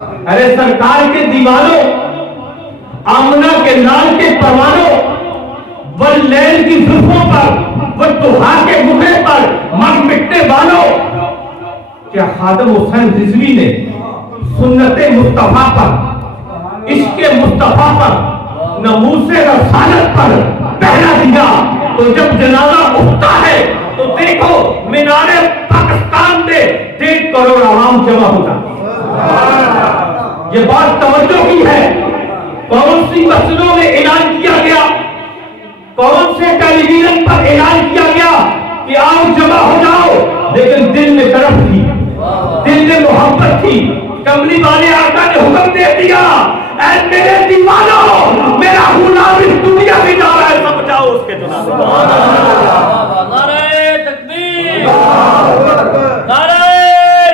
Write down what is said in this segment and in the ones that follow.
ارے سرکار کے دیوانوں، آمنہ کے لال کے پروانوں، واللیل کی زلفوں پر، والضحیٰ کے مغے پر مر مٹنے والوں، کیا خادم حسین رضوی نے سنت مصطفیٰ پر، عشق مصطفیٰ پر، ناموس رسالت پر پہرا دیا؟ تو جب جنازہ اٹھتا ہے تو دیکھو مینار پاکستان میں 1.5 کروڑ عوام جمع ہو جاتی ہے۔ یہ بات توجہ کی ہے۔ کون سی مسجدوں میں اعلان کیا گیا، کون سے ٹیلی ویژن پر اعلان کیا گیا کہ آؤ جمع ہو جاؤ، لیکن دل میں طرف تھی، دل میں محبت تھی۔ کملی والے آقا نے حکم دے دیا، اے میرے دیوانوں، میرا غلام اس دنیا میں جا رہا ہے، سب جاؤ اس کے جنازے۔ نعرہ تکبیر، نعرہ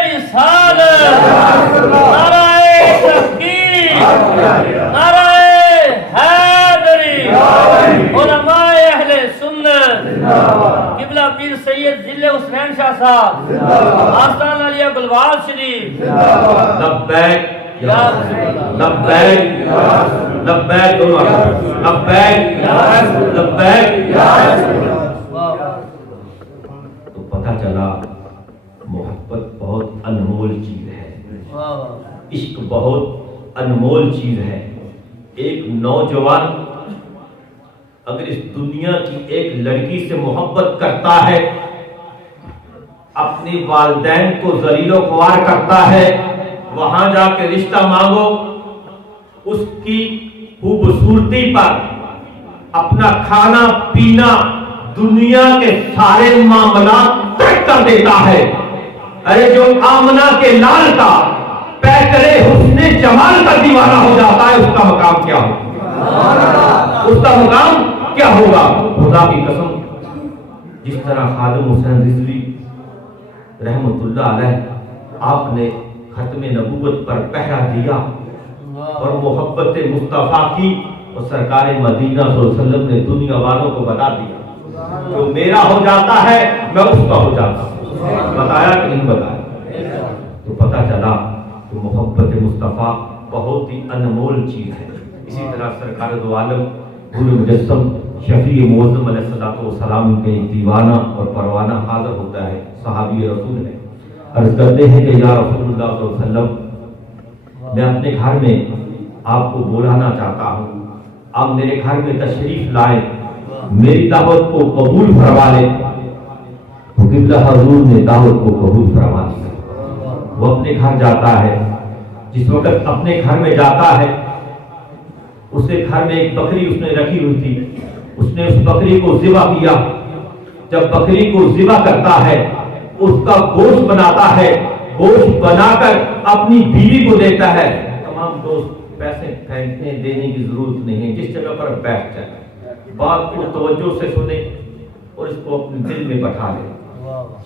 رسالت، نعرہ تحقیق، نعرہ حیدری، علماء اہل سنت، قبلہ پیر سید ضلع حسین شاہ صاحب، آستان علیہ گلوار شریف، لبیک یا رسول اللہ، لبیک لبیک دونوں لبیک لبیک۔ تو پتہ چلا محبت بہت انمول چیز ہے، عشق بہت انمول چیز ہے۔ ایک نوجوان اگر اس دنیا کی ایک لڑکی سے محبت کرتا ہے، اپنے والدین کو ذلیل و خوار کرتا ہے، وہاں جا کے رشتہ مانگو، اس کی خوبصورتی پر اپنا کھانا پینا دنیا کے سارے معاملات ترک کر دیتا ہے۔ ارے جو آمنہ کے لال کا پیکرے حسن جمال کا دیوانہ ہو جاتا ہے، اس کا مقام کیا ہوگا؟ اس کا مقام کیا ہوگا؟ خدا کی قسم، جس طرح خادم حسین رضوی رحمت اللہ علیہ آپ نے ختم نبوت پر پہرا دیا اور محبت مصطفیٰ کی، اور سرکار مدینہ صلی اللہ علیہ وسلم نے دنیا والوں کو بتا دیا جو میرا ہو جاتا ہے میں اس کا ہو جاتا ہوں۔ بتایا کہ نہیں بتایا؟ تو پتہ چلا کہ محبت مصطفیٰ بہت ہی انمول چیز ہے۔ اسی طرح سرکار دو عالم نور مجسم شفیع معظم علیہ الصلوۃ والسلام کے دیوانہ اور پروانہ حاضر ہوتا ہے، صحابی رسول ہے، عرض کرتے ہیں کہ یا رسول اللہ صلی اللہ علیہ وسلم، میں اپنے گھر میں آپ کو بلانا چاہتا ہوں، آپ میرے گھر میں تشریف لائیں، میری دعوت کو قبول فرما لیں۔ قبلہ حضور نے دعوت کو قبول فرما لیا۔ وہ اپنے گھر جاتا ہے، جس وقت اپنے گھر میں جاتا ہے، اس کے گھر میں ایک بکری اس نے رکھی ہوئی تھی، اس نے اس بکری کو ذبح کیا۔ جب بکری کو ذبح کرتا ہے، اس کا گوشت بناتا ہے، گوشت بنا کر اپنی بیوی کو دیتا ہے۔ تمام دوست پیسے پھینکنے دینے کی ضرورت نہیں ہے، جس جگہ پر بیٹھ جائے، بات کو توجہ سے سنیں اور اس کو اپنے دل میں بٹھا لیں۔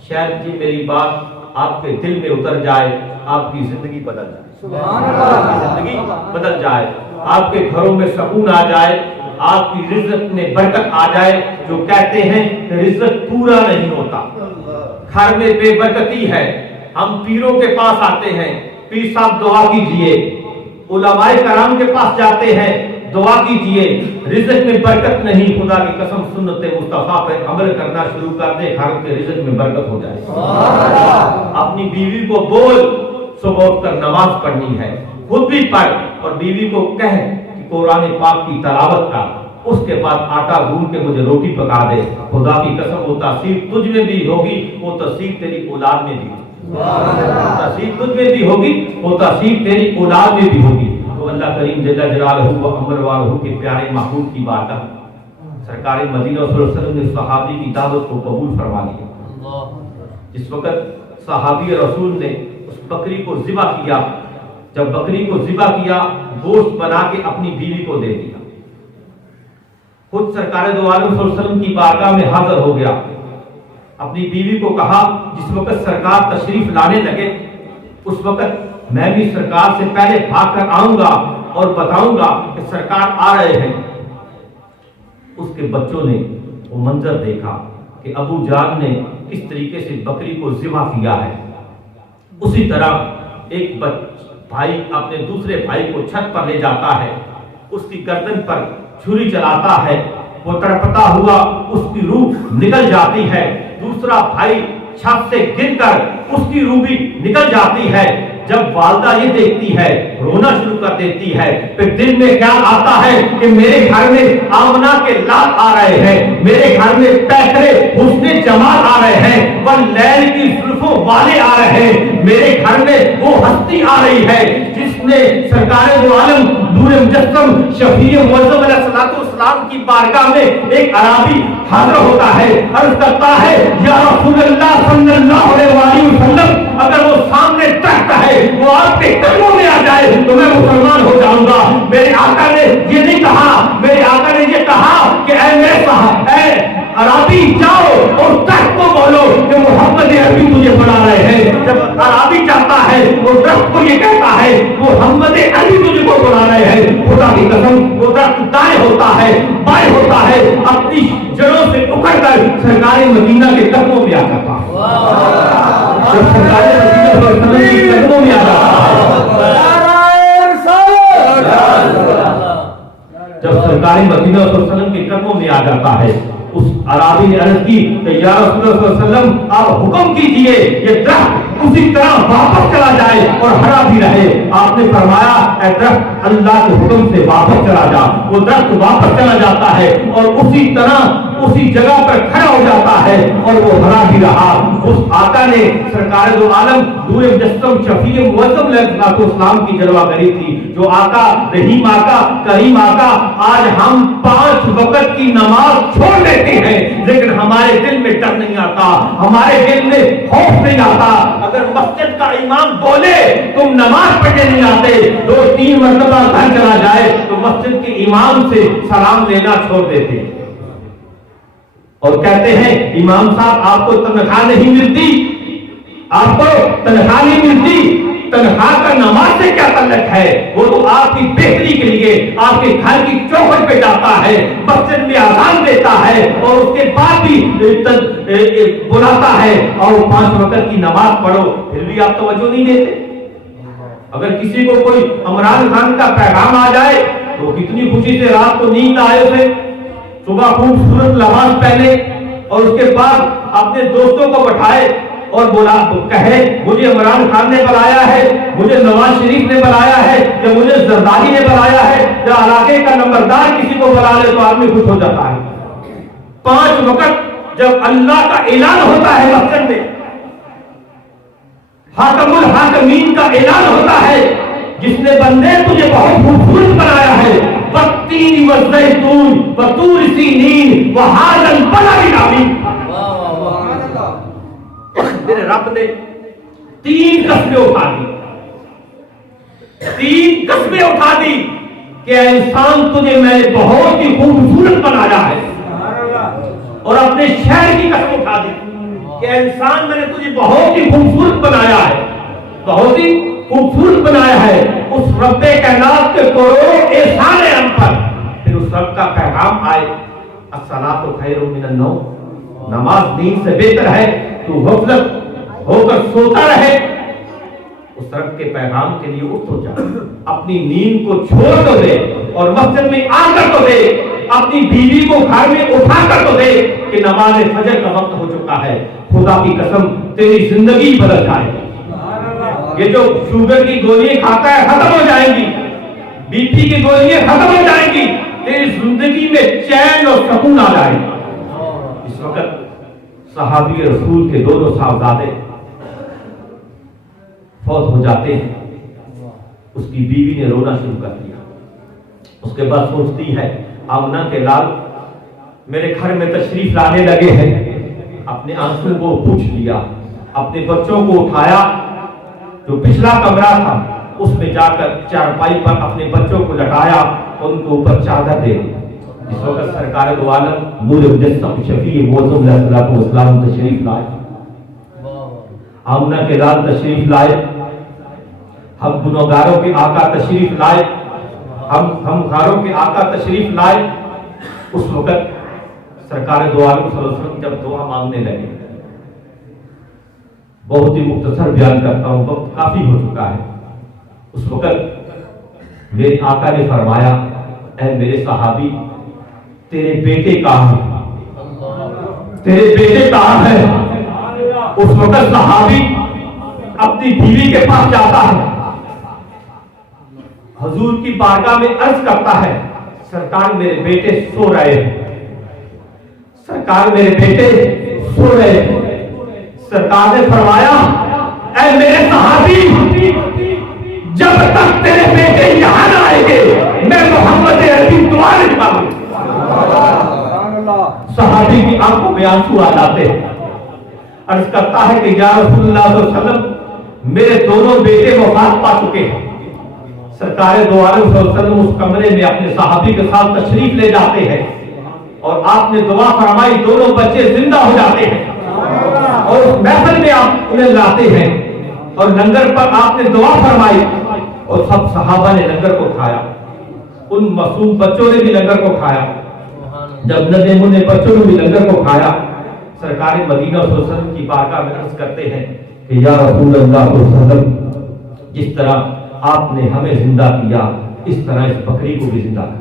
شاید جی میری بات آپ کے دل میں اتر جائے، آپ کی زندگی بدل جائے، زندگی بدل جائے، آپ کے گھروں میں سکون آ جائے، آپ کی رزق میں برکت آ جائے۔ جو کہتے ہیں کہ رزق پورا نہیں ہوتا، گھر میں بے برکتی ہے، ہم پیروں کے پاس آتے ہیں، پیر صاحب دعا کیجئے، علماء کرام کے پاس جاتے ہیں، دعا کیجئے، رزق میں برکت نہیں۔ خدا کی قسم سنت مصطفیٰ پر عمل کرنا شروع کر دے، گھر کے رزق میں برکت ہو جائے۔ اپنی بیوی کو بول صبح اٹھ کر نماز پڑھنی ہے، خود بھی پڑھ اور بیوی کو کہہ کہ قرآن پاک کی تلاوت کر، اس کے بعد آٹا گوندھ کے مجھے روٹی پکا دے۔ خدا کی قسم وہ تاثیر تجھ میں بھی ہوگی، وہ تاثیر تیری اولاد میں بھی ہوگی، تاثیر تجھ میں بھی ہوگی، وہ تاثیر تیری اولاد میں بھی ہوگی۔ تو اللہ کریم جل جلالہ و امر والہ کے پیارے محبوب کی بارگاہ سرکار مدینہ صلی اللہ علیہ وسلم نے صحابی کی دعوت کو قبول فرما لیا۔ جس وقت صحابی رسول نے اس بکری کو ذبح کیا، جب بکری کو ذبح کیا، گوشت بنا کے اپنی بیوی کو دے دیا، خود سرکار دو عالم صلی اللہ علیہ وسلم کی بارگاہ میں حاضر ہو گیا، اپنی بیوی کو کہا جس وقت سرکار تشریف لانے لگے اس وقت میں بھی سرکار سے پہلے بھاگ کر آؤں گا اور بتاؤں گا کہ سرکار آ رہے ہیں۔ اس کے بچوں نے وہ منظر دیکھا کہ ابو جان نے کس طریقے سے بکری کو ذبح کیا ہے۔ اسی طرح ایک بھائی اپنے دوسرے بھائی کو چھت پر لے جاتا ہے، اس کی گردن پر چھری چلاتا ہے، وہ تڑپتا ہوا اس کی روح نکل جاتی ہے، دوسرا بھائی چھت سے گر کر اس کی روح بھی نکل جاتی ہے۔ جب والدہ یہ دیکھتی ہے رونا شروع کر دیتی ہے، پھر دل میں خیال آتا ہے کہ میرے گھر میں آمنہ کے لال آ رہے ہیں، میرے گھر میں پیکرے حسن جمال آ رہے ہیں، واللیل کی زلفوں والے آ رہے ہیں، میرے گھر میں وہ ہستی آ رہی ہے جس نے سرکار دو عالم نور مجسم شفیع معظم علیہ الصلوۃ والسلام کی بارگاہ میں ایک عربی حاضر ہوتا ہے، عرض کرتا ہے یا رسول اللہ صلی اللہ علیہ وسلم، اگر وہ سامنے تخت ہے وہ آپ کے قدموں میں آ جائے تو میں مسلمان ہو جاؤں گا۔ میرے آقا نے یہ نہیں کہا، میرے آقا نے یہ کہا کہ اے میرے صاحب، اے عربی جاؤ اور تخت کو بولو کہ محمد عربی تجھے بلا رہے ہیں۔ جب عربی چاہتا ہے وہ درخت کو یہ کہتا ہے محمد عربی تجھے کو بلا رہے ہیں، خدا کی قسم وہ درخت دائیں ہوتا ہے بائیں ہوتا ہے، اپنی جڑوں سے اکھڑ کر سرکار مدینہ کے قدموں میں آ جاتا ہے۔ جب سرکار مدینہ کے قدموں میں آ جاتا ہے، جب سرکار مدینہ صلی اللہ علیہ وسلم کے قدموں میں آ جاتا ہے، اس عربی نے عرض کی کہ یا رسول اللہ صلی اللہ علیہ وسلم آپ حکم کیجئے یہ درخت اسی طرح واپس چلا جائے اور ہرا بھی رہے۔ آپ نے فرمایا اے درخت اللہ کے حکم سے واپس چلا جا، وہ درخت واپس چلا جاتا ہے اور اسی طرح اسی جگہ پر کھڑا ہو جاتا ہے اور وہ ہرا بھی رہا۔ اس آقا نے سرکار دو عالم نور مجسم شفیع معظم علیہ الصلوۃ والسلام کی جلوہ گری تھی، جو آقا رحیم آقا کریم آقا آج ہم 5 وقت کی نماز چھوڑ دیتے ہیں لیکن ہمارے دل میں ڈر نہیں آتا، ہمارے دل میں خوف نہیں آتا۔ اگر مسجد کا امام بولے تم نماز پڑھنے نہیں آتے، 2-3 مرتبہ گھر چلا جائے تو مسجد کے امام سے سلام لینا چھوڑ دیتے اور کہتے ہیں امام صاحب آپ کو تنخواہ نہیں ملتی، آپ کو تنخواہ نہیں ملتی، تنخواہ کا نماز سے کیا تعلق ہے؟ وہ تو آپ کی بہتری کے لیے آپ کے گھر کی چوکھٹ پہ جاتا ہے، مسجد میں اذان دیتا ہے اور اس کے بعد بھی بلاتا ہے اور 5 وقت کی نماز پڑھو، پھر بھی آپ توجہ نہیں دیتے۔ اگر کسی کو کوئی عمران خان کا پیغام آ جائے تو کتنی خوشی سے رات کو نیند آئے تھے، صبح خوبصورت لباس پہنے اور اس کے بعد اپنے دوستوں کو بٹھائے اور بولا کہے مجھے عمران خان نے بلایا ہے، مجھے نواز شریف نے بلایا ہے، یا مجھے زرداری نے بلایا ہے، یا علاقے کا نمبردار کسی کو بلا لے تو آدمی خوش ہو جاتا ہے۔ 5 وقت جب اللہ کا اعلان ہوتا ہے مسجد میں، حاکم الحاکمین کا اعلان ہوتا ہے جس نے بندے تجھے بہت خوبصورت بنایا ہے، والتین والزیتون وطور سینین وہذا البلد العظیم، میرے رب نے 3 قسمیں اٹھا دی، 3 قسمیں اٹھا دی کہ اے انسان تجھے میں نے بہت ہی خوبصورت بنایا ہے، اور اپنے شہر کی قسم اٹھا دی کہ اے انسان میں نے تجھے بہت ہی خوبصورت بنایا ہے، بہت ہی خوبصورت بنایا ہے۔ اس رب کائنات کے کروڑ احسان ہے ہم پر، پھر اس رب کا پیغام آئے الصلاۃ خیر من النوم، نماز نیند سے بہتر ہے، تو غفلت ہو کر سوتا رہے، اس رب کے پیغام کے لیے اٹھ تو جا، اپنی نیند کو چھوڑ تو دے اور مسجد میں آ کر تو دے، اپنی بیوی کو گھر میں اٹھا کر تو دے کہ نماز فجر کا وقت ہو چکا ہے، خدا کی قسم تیری زندگی بدل جائے گی۔ یہ جو شوگر کی گولیاں کھاتا ہے ختم ہو جائیں گی، بی پی کی گولیاں ختم ہو جائیں گی، تیری زندگی میں چین اور سکون آ جائے گا۔ اس وقت صحابی رسول کے 2 صاحبزادے فوت ہو جاتے ہیں، اس کی بیوی نے رونا شروع کر دیا، اس کے بعد سوچتی ہے آمنہ کے لال میرے گھر میں تشریف لانے لگے ہیں، اپنے آنسوں کو پوچھ لیا، اپنے بچوں کو اٹھایا، جو پچھلا کمرہ تھا اس میں جا کر چارپائی پر اپنے بچوں کو لٹایا اور ان کے اوپر چادر دے دی۔ اس وقت سرکار دو عالم نور مجسم شفیع معظم علیہ الصلوۃ والسلام تشریف لائے، آمنہ کے لال تشریف لائے، ہم گنہگاروں کے آقا تشریف لائے، ہم غاروں کے آقا تشریف لائے۔ اس وقت سرکار دو عالم صلی اللہ علیہ وسلم جب دعا مانگنے لگے، بہت ہی مختصر بیان کرتا ہوں، وقت کافی ہو چکا ہے، اس وقت میرے آقا نے فرمایا اے میرے صحابی تیرے بیٹے کہاں ہیں؟ تیرے بیٹے کہاں ہیں؟ اس وقت صحابی اپنی بیوی کے پاس جاتا ہے، حضور کی بارگاہ میں عرض کرتا ہے سرکار میرے بیٹے سو رہے ہیں، سرکار میرے بیٹے سو رہے ہیں۔ سرکار نے فرمایا اے میرے صحابی جب تک تیرے بیٹے یہاں نہ آئیں گے میں محمد عربی دعا نہیں مانگوں۔ صحابی کی آنکھوں میں آنسو آ جاتے ہیں، عرض کرتا ہے کہ یا رسول اللہ صلی اللہ علیہ وسلم میرے دونوں بیٹے وفات پا چکے ہیں۔ سرکار دو عالم صلی اللہ علیہ وسلم اس کمرے میں اپنے صحابی کے ساتھ تشریف لے جاتے ہیں اور آپ نے دعا فرمائی، دونوں بچے زندہ ہو جاتے ہیں اور اس محفل میں آپ انہیں لاتے ہیں اور لنگر پر آپ نے دعا فرمائی اور سب صحابہ نے لنگر کو کھایا، ان معصوم بچوں نے بھی لنگر کو کھایا، جب ندیم نے بچوں نے بھی لنگر کو کھایا۔ سرکار مدینہ صلی اللہ علیہ وسلم کی بارگاہ میں عرض کرتے ہیں کہ یا رسول اللہ صلی اللہ علیہ وسلم جس طرح آپ نے ہمیں زندہ کیا اس طرح اس بکری کو بھی زندہ کر۔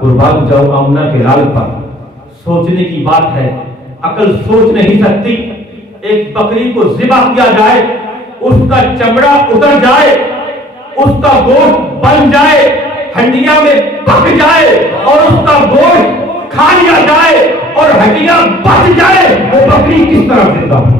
قربان جاؤں آمنہ کے لال پر سوچنے کی بات ہے، عقل سوچ نہیں سکتی ایک بکری کو ذبح کیا جائے، اس کا چمڑا اتر جائے، اس کا گوشت بن جائے، ہڈیاں میں پک جائے اور اس کا گوشت کھا لیا جائے اور ہڈیاں بچ جائے، وہ بکری کس طرح زندہ ہو؟